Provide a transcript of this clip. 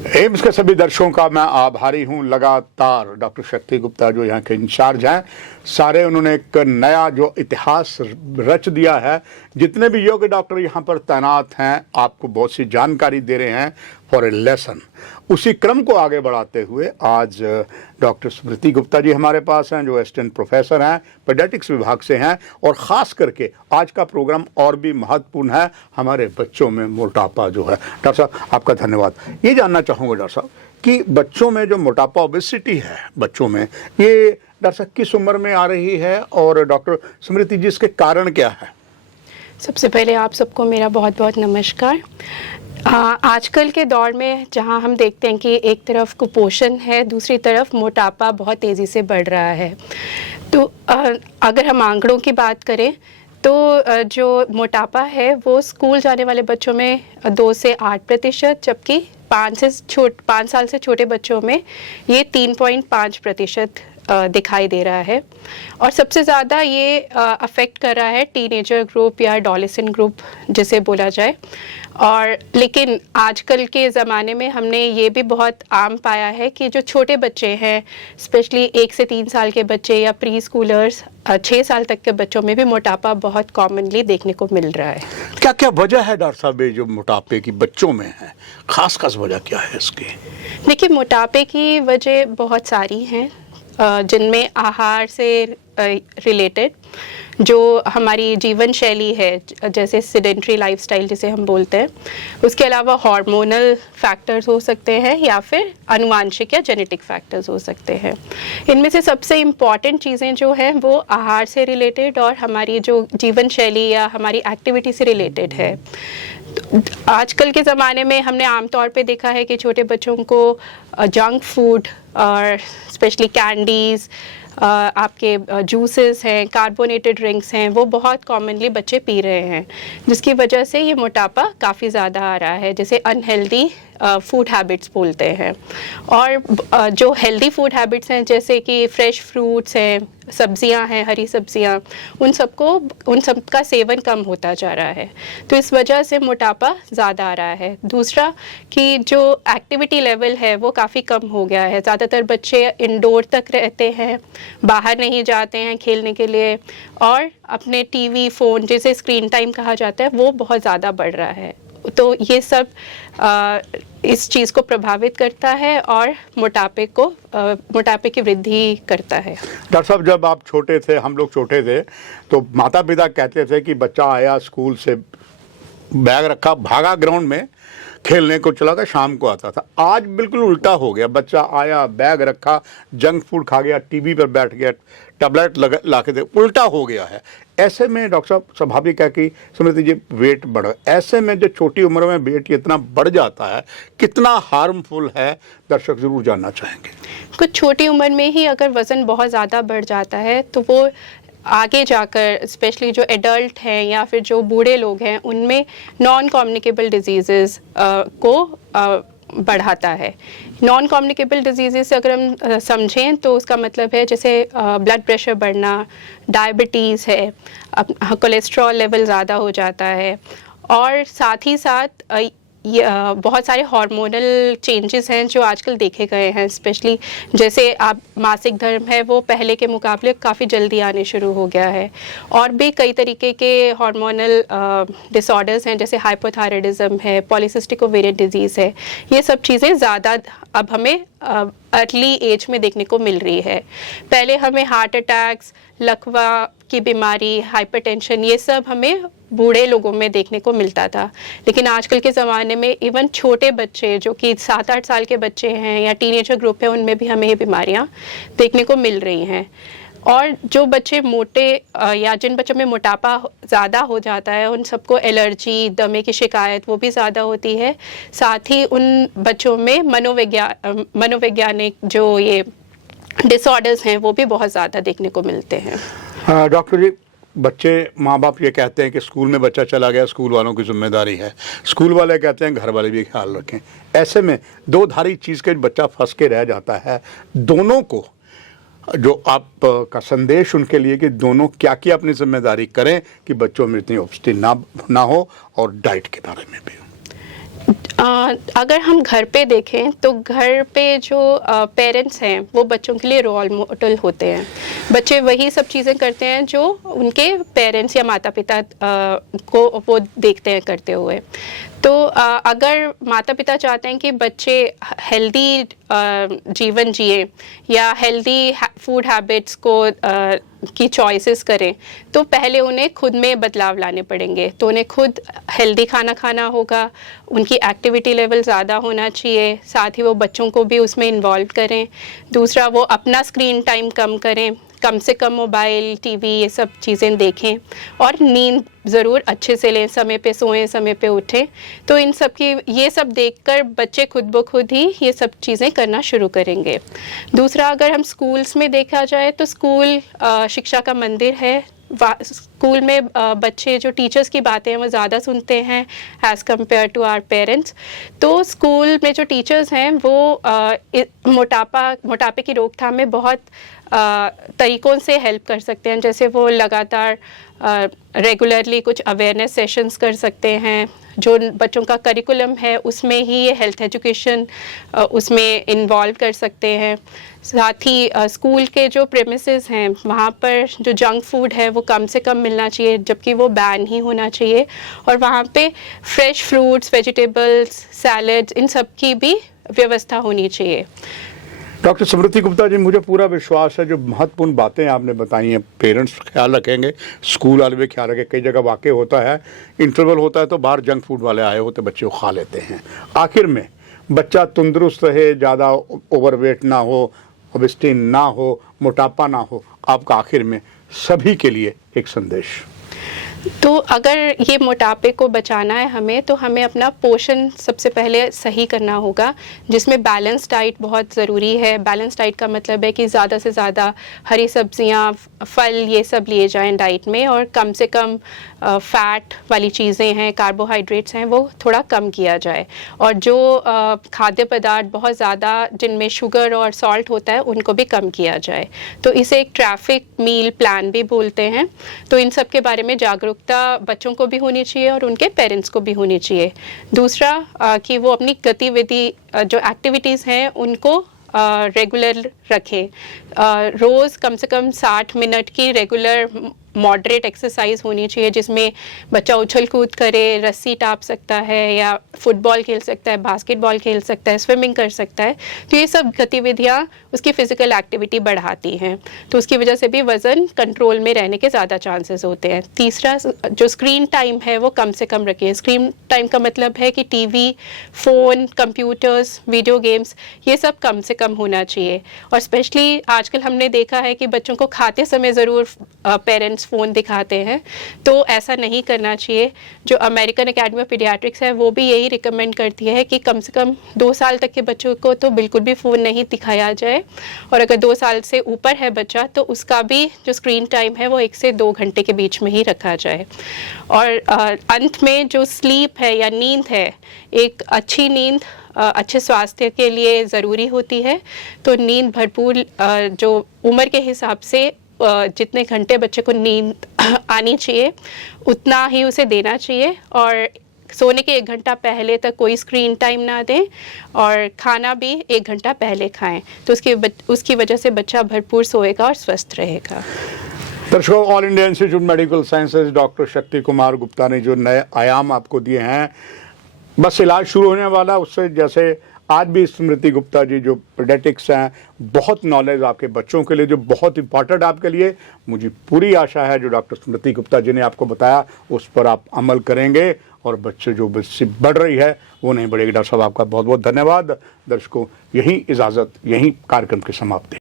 AIIMS के सभी दर्शकों का मैं आभारी हूं। लगातार डॉक्टर शक्ति गुप्ता जो यहाँ के इंचार्ज हैं, सारे उन्होंने एक नया जो इतिहास रच दिया है। जितने भी योग्य डॉक्टर यहाँ पर तैनात हैं, आपको बहुत सी जानकारी दे रहे हैं फॉर ए लेसन। उसी क्रम को आगे बढ़ाते हुए आज डॉक्टर स्मृति गुप्ता जी हमारे पास हैं, जो असिस्टेंट प्रोफेसर हैं, पेडियाट्रिक्स विभाग से हैं। और ख़ास करके आज का प्रोग्राम और भी महत्वपूर्ण है, हमारे बच्चों में मोटापा जो है। डॉक्टर साहब, आपका धन्यवाद। ये जानना चाहूँगा डॉक्टर साहब कि बच्चों में जो मोटापा, ओबेसिटी है बच्चों में, ये डॉक्टर साहब किस उम्र में आ रही है, और डॉक्टर स्मृति जी इसके कारण क्या है? सबसे पहले आप सबको मेरा बहुत बहुत नमस्कार। आजकल के दौर में जहां हम देखते हैं कि एक तरफ कुपोषण है, दूसरी तरफ मोटापा बहुत तेज़ी से बढ़ रहा है। तो अगर हम आंकड़ों की बात करें तो जो मोटापा है वो स्कूल जाने वाले बच्चों में 2 से 8%, जबकि 5 साल से छोटे बच्चों में ये 3.5% दिखाई दे रहा है। और सबसे ज़्यादा ये अफेक्ट कर रहा है टीनेजर ग्रुप या एडोलेसेंट ग्रुप जिसे बोला जाए। और लेकिन आजकल के ज़माने में हमने ये भी बहुत आम पाया है कि जो छोटे बच्चे हैं, स्पेशली 1 से 3 साल के बच्चे या प्री स्कूलर्स, 6 साल तक के बच्चों में भी मोटापा बहुत कॉमनली देखने को मिल रहा है। क्या क्या वजह है डॉक्टर साहब ये जो मोटापे की बच्चों में है? खास वजह क्या है इसकी? देखिए, मोटापे की वजह बहुत सारी हैं, जिनमें आहार से रिलेटेड जो हमारी जीवन शैली है, जैसे सिडेंट्री लाइफस्टाइल जिसे हम बोलते हैं, उसके अलावा हार्मोनल फैक्टर्स हो सकते हैं या फिर आनुवांशिक या जेनेटिक फैक्टर्स हो सकते हैं। इनमें से सबसे इम्पॉर्टेंट चीज़ें जो हैं वो आहार से रिलेटेड और हमारी जो जीवन शैली या हमारी एक्टिविटी से रिलेटेड है। आजकल के ज़माने में हमने आमतौर पे देखा है कि छोटे बच्चों को जंक फूड और स्पेशली कैंडीज़, आपके जूसेस हैं, कार्बोनेटेड ड्रिंक्स हैं, वो बहुत कॉमनली बच्चे पी रहे हैं, जिसकी वजह से ये मोटापा काफ़ी ज़्यादा आ रहा है, जिसे अनहेल्दी फूड हैबिट्स बोलते हैं। और जो हेल्दी फूड हैबिट्स हैं, जैसे कि फ्रेश फ्रूट्स हैं, सब्जियां हैं, हरी सब्जियां, उन सब का सेवन कम होता जा रहा है। तो इस वजह से मोटापा ज़्यादा आ रहा है। दूसरा कि जो एक्टिविटी लेवल है वो काफ़ी कम हो गया है। ज़्यादातर बच्चे इंडोर तक रहते हैं, बाहर नहीं जाते हैं खेलने के लिए, और अपने टीवी, फ़ोन, जिसे स्क्रीन टाइम कहा जाता है, वो बहुत ज़्यादा बढ़ रहा है। तो ये सब इस चीज़ को प्रभावित करता है और मोटापे की वृद्धि करता है। डॉक्टर साहब, जब आप छोटे थे, हम लोग छोटे थे, तो माता पिता कहते थे कि बच्चा आया स्कूल से, बैग रखा, भागा ग्राउंड में खेलने को चला गया, शाम को आता था। आज बिल्कुल उल्टा हो गया। बच्चा आया, बैग रखा, जंक फूड खा गया, टीवी पर बैठ गया, टैबलेट ला के दे, उल्टा हो गया है। ऐसे में डॉक्टर साहब, स्वाभाविक है कि स्मृति जी वेट बढ़े। ऐसे में जो छोटी उम्र में वेट इतना बढ़ जाता है, कितना हार्मफुल है, दर्शक जरूर जानना चाहेंगे। कुछ छोटी उम्र में ही अगर वज़न बहुत ज़्यादा बढ़ जाता है तो वो आगे जाकर, स्पेशली जो एडल्ट हैं या फिर जो बूढ़े लोग हैं, उनमें नॉन कम्युनिकेबल डिजीज़ को बढ़ाता है। नॉन कम्युनिकेबल डिजीज़ से अगर हम समझें तो उसका मतलब है जैसे ब्लड प्रेशर बढ़ना, डायबिटीज़ है, कोलेस्ट्रॉल लेवल ज़्यादा हो जाता है, और साथ ही साथ बहुत सारे हार्मोनल चेंजेस हैं जो आजकल देखे गए हैं। स्पेशली जैसे आप मासिक धर्म है वो पहले के मुकाबले काफ़ी जल्दी आने शुरू हो गया है, और भी कई तरीके के हार्मोनल डिसऑर्डर्स हैं, जैसे हाइपोथायराइडिज्म है, पॉलीसिस्टिक ओवेरियन डिजीज़ है। ये सब चीज़ें ज़्यादा अब हमें अर्ली एज में देखने को मिल रही है। पहले हमें हार्ट अटैक्स, लकवा की बीमारी, हाइपरटेंशन, ये सब हमें बूढ़े लोगों में देखने को मिलता था। लेकिन आजकल के ज़माने में इवन छोटे बच्चे जो कि 7-8 साल के बच्चे हैं या टीनेजर ग्रुप है, उनमें भी हमें ये बीमारियां देखने को मिल रही हैं। और जो बच्चे मोटे या जिन बच्चों में मोटापा ज़्यादा हो जाता है, उन सबको एलर्जी, दमे की शिकायत वो भी ज़्यादा होती है। साथ ही उन बच्चों में मनोवैज्ञानिक जो ये डिसऑर्डर्स हैं वो भी बहुत ज़्यादा देखने को मिलते हैं। डॉक्टर जी, बच्चे, माँ बाप ये कहते हैं कि स्कूल में बच्चा चला गया, स्कूल वालों की जिम्मेदारी है। स्कूल वाले कहते हैं घर वाले भी ख्याल रखें। ऐसे में दो धारी चीज़ के बच्चा फंस के रह जाता है। दोनों को जो आप का संदेश उनके लिए कि दोनों क्या क्या अपनी जिम्मेदारी करें कि बच्चों में इतनी ओबेसिटी ना हो, और डाइट के बारे में भी। अगर हम घर पे देखें तो घर पे जो पेरेंट्स हैं वो बच्चों के लिए रोल मॉडल होते हैं। बच्चे वही सब चीज़ें करते हैं जो उनके पेरेंट्स या माता पिता को वो देखते हैं करते हुए। तो अगर माता पिता चाहते हैं कि बच्चे हेल्दी जीवन जिए या हेल्दी फूड हैबिट्स को की चॉइसेस करें, तो पहले उन्हें खुद में बदलाव लाने पड़ेंगे। तो उन्हें खुद हेल्दी खाना खाना होगा, उनकी एक्टिविटी लेवल ज़्यादा होना चाहिए, साथ ही वो बच्चों को भी उसमें इन्वॉल्व करें। दूसरा, वो अपना स्क्रीन टाइम कम करें, कम से कम मोबाइल, टीवी ये सब चीज़ें देखें, और नींद ज़रूर अच्छे से लें, समय पे सोएं, समय पे उठें। तो इन सब की ये सब देखकर बच्चे खुद ब खुद ही ये सब चीज़ें करना शुरू करेंगे। दूसरा, अगर हम स्कूल्स में देखा जाए तो स्कूल शिक्षा का मंदिर है। स्कूल में बच्चे जो टीचर्स की बातें हैं वो ज़्यादा सुनते हैं as compare to our parents. तो स्कूल में जो टीचर्स हैं वो मोटापे की रोकथाम में बहुत तरीक़ों से हेल्प कर सकते हैं। जैसे वो लगातार रेगुलरली कुछ अवेयरनेस सेशंस कर सकते हैं। जो बच्चों का करिकुलम है उसमें ही ये हेल्थ एजुकेशन उसमें इन्वॉल्व कर सकते हैं। साथ ही स्कूल के जो प्रेमिसेस हैं वहाँ पर जो जंक फूड है वो कम से कम मिलना चाहिए, जबकि वो बैन ही होना चाहिए। और वहाँ पे फ्रेश फ्रूट्स, वेजिटेबल्स, सैलड्स, इन सब की भी व्यवस्था होनी चाहिए। डॉक्टर स्मृति गुप्ता जी, मुझे पूरा विश्वास है जो महत्वपूर्ण बातें आपने बताई हैं, पेरेंट्स ख्याल रखेंगे, स्कूल वाले भी ख्याल रखेंगे। कई जगह वाकई होता है, इंटरवल होता है तो बाहर जंक फूड वाले आए होते बच्चे को खा लेते हैं। आखिर में बच्चा तंदुरुस्त रहे, ज़्यादा ओवरवेट ना हो, ओबेसिटी ना हो, मोटापा ना हो, आपका आखिर में सभी के लिए एक संदेश। तो अगर ये मोटापे को बचाना है हमें, तो हमें अपना पोषण सबसे पहले सही करना होगा, जिसमें बैलेंस डाइट बहुत ज़रूरी है। बैलेंस डाइट का मतलब है कि ज़्यादा से ज़्यादा हरी सब्जियां, फल ये सब लिए जाएं डाइट में, और कम से कम फ़ैट वाली चीज़ें हैं, कार्बोहाइड्रेट्स हैं, वो थोड़ा कम किया जाए। और जो खाद्य पदार्थ बहुत ज़्यादा जिनमें शुगर और सॉल्ट होता है उनको भी कम किया जाए। तो इसे एक ट्रैफिक मील प्लान भी बोलते हैं। तो इन सब के बारे में जागरूकता बच्चों को भी होनी चाहिए और उनके पेरेंट्स को भी होनी चाहिए। दूसरा कि वो अपनी गतिविधि जो एक्टिविटीज़ हैं उनको रेगुलर रखें। रोज़ कम से कम 60 मिनट की रेगुलर मॉडरेट एक्सरसाइज होनी चाहिए, जिसमें बच्चा उछल कूद करे, रस्सी टाप सकता है, या फुटबॉल खेल सकता है, बास्केटबॉल खेल सकता है, स्विमिंग कर सकता है। तो ये सब गतिविधियाँ उसकी फ़िज़िकल एक्टिविटी बढ़ाती हैं, तो उसकी वजह से भी वज़न कंट्रोल में रहने के ज़्यादा चांसेस होते हैं। तीसरा, जो स्क्रीन टाइम है वो कम से कम रखिए। स्क्रीन टाइम का मतलब है कि TV, phone, computers, video games, ये सब कम से कम होना चाहिए। और स्पेशली आजकल हमने देखा है कि बच्चों को खाते समय ज़रूर पेरेंट्स फ़ोन दिखाते हैं, तो ऐसा नहीं करना चाहिए। जो अमेरिकन एकेडमी ऑफ पीडियाट्रिक्स है वो भी यही रिकमेंड करती है कि कम से कम 2 साल तक के बच्चों को तो बिल्कुल भी फ़ोन नहीं दिखाया जाए, और अगर 2 साल से ऊपर है बच्चा तो उसका भी जो स्क्रीन टाइम है वो 1 से 2 घंटे के बीच में ही रखा जाए। और अंत में जो स्लीप है या नींद है, एक अच्छी नींद अच्छे स्वास्थ्य के लिए ज़रूरी होती है। तो नींद भरपूर जो उम्र के हिसाब से जितने घंटे बच्चे को नींद आनी चाहिए उतना ही उसे देना चाहिए, और सोने के 1 घंटा पहले तक कोई स्क्रीन टाइम ना दें, और खाना भी 1 घंटा पहले खाएं। तो उसकी वजह से बच्चा भरपूर सोएगा और स्वस्थ रहेगा। दर्शकों, all India institute medical sciences doctor Shakti Kumar Gupta ने जो नए आयाम आपको दिए हैं, बस इलाज शुरू होने वाला उससे, जैसे आज भी स्मृति गुप्ता जी जो पीडियाट्रिक्स हैं, बहुत नॉलेज आपके बच्चों के लिए जो बहुत इंपॉर्टेंट आपके लिए, मुझे पूरी आशा है जो डॉक्टर स्मृति गुप्ता जी ने आपको बताया उस पर आप अमल करेंगे और बच्चे जो बच्चे बढ़ रही है वो नहीं बढ़ेगी। डॉक्टर साहब, आपका बहुत बहुत धन्यवाद। दर्शकों, यही इजाज़त, यही कार्यक्रम की समाप्ति।